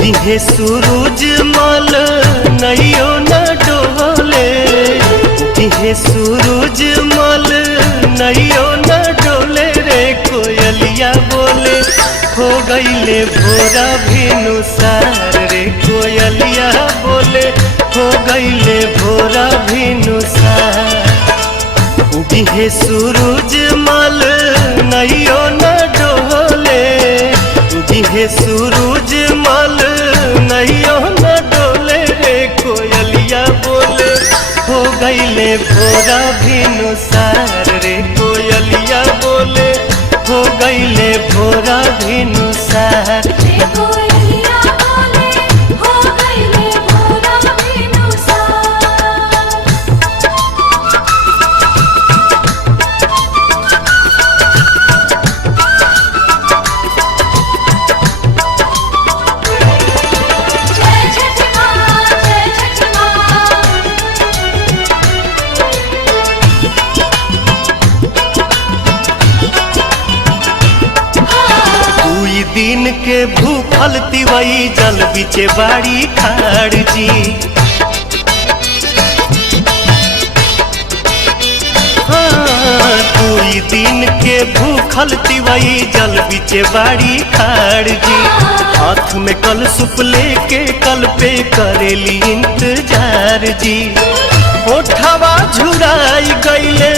दिहे सूरज मल नैयो न डोले, दिहे सूरज मल नैयो न डोले रे कोयलिया बोले हो गईले भोरा भिनुसार रे कोयलिया बोले हो गईले भोरा भिनुसार। दिहे सूरज मल नैयो न डोले, दिहे सूरज मल नैयो न डोले रे कोयलिया बोले हो गईले भोरा भिनुसार रे कोयलिया बोले हो गईले भोरा भिनुसार। दिन के भूखल तिवई जल बिचे बाड़ी खाड़ जी, हाँ दुई दिन के भूखल तिवई जल बिचे बाड़ी खाड़ जी। हाथ में कल सुप लेके कल पे करेली इंतजार जी। ओठवा झुराई गईले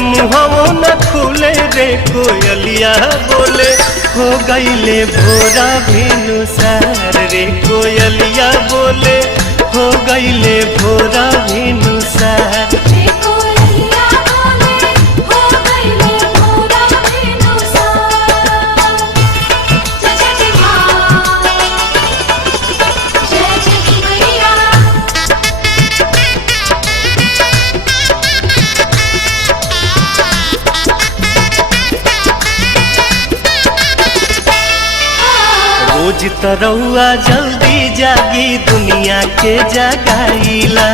मुहवो न खुले रे कोयलिया बोले हो गईले भोरा भिनुसार रे कोयलिया बोले हो गईले भोरा भिनुसार। रोज तरौआ जल्दी जागी दुनिया के जगाईला,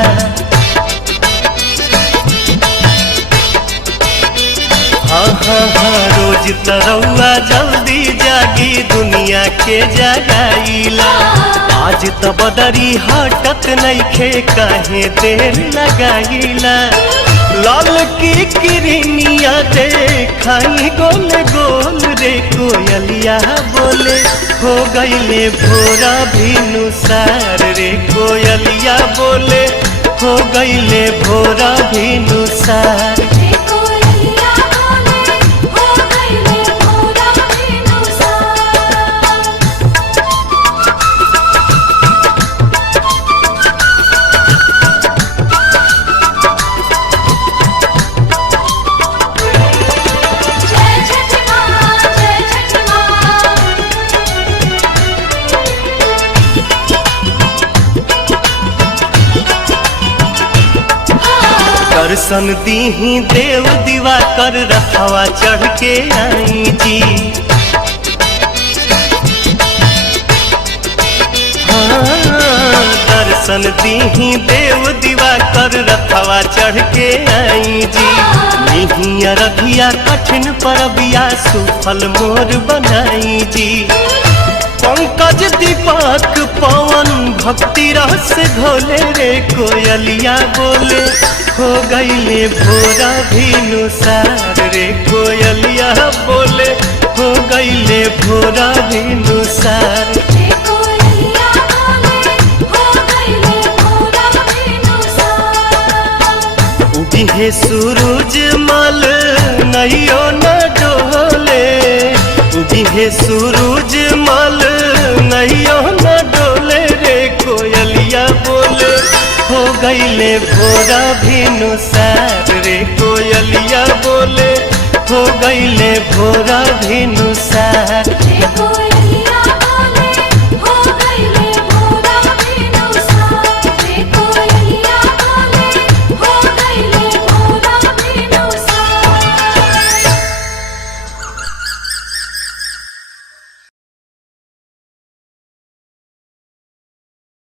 हाँ हाँ हाँ रोज तरौआ जल्दी जागी दुनिया के जगाईला। आज तो बदरी हटत नइखे काहे देर लगाईला। लाल की किरनिया देखाई गोल गोल रे कोयलिया बोले हो गईले भोरा भिनुसार रे कोयलिया बोले हो गईले भोरा भिनुसार। दर्शन दीही देव दीवा कर रखवा चढ़ के आई जी, हाँ दर्शन दीही देव दीवा कर रखवा चढ़ के आई जी। निहिया रघिया कठिन परबिया सुफल मोर बनाई जी। पंकज दीपक पवन भक्ति रस घोले रे कोयलिया बोले हो गईले भोरा भिनुसार रे कोयलिया बोले हो गईले भोरा भिनुसार। दिहे सूरज मल नैयो न डोले, दिहे सूरज मल नैयो न डोले रे कोयलिया बोले हो गईले भोरा भिनुसार रे कोयलिया बोले हो गईले भोरा भिनुसार।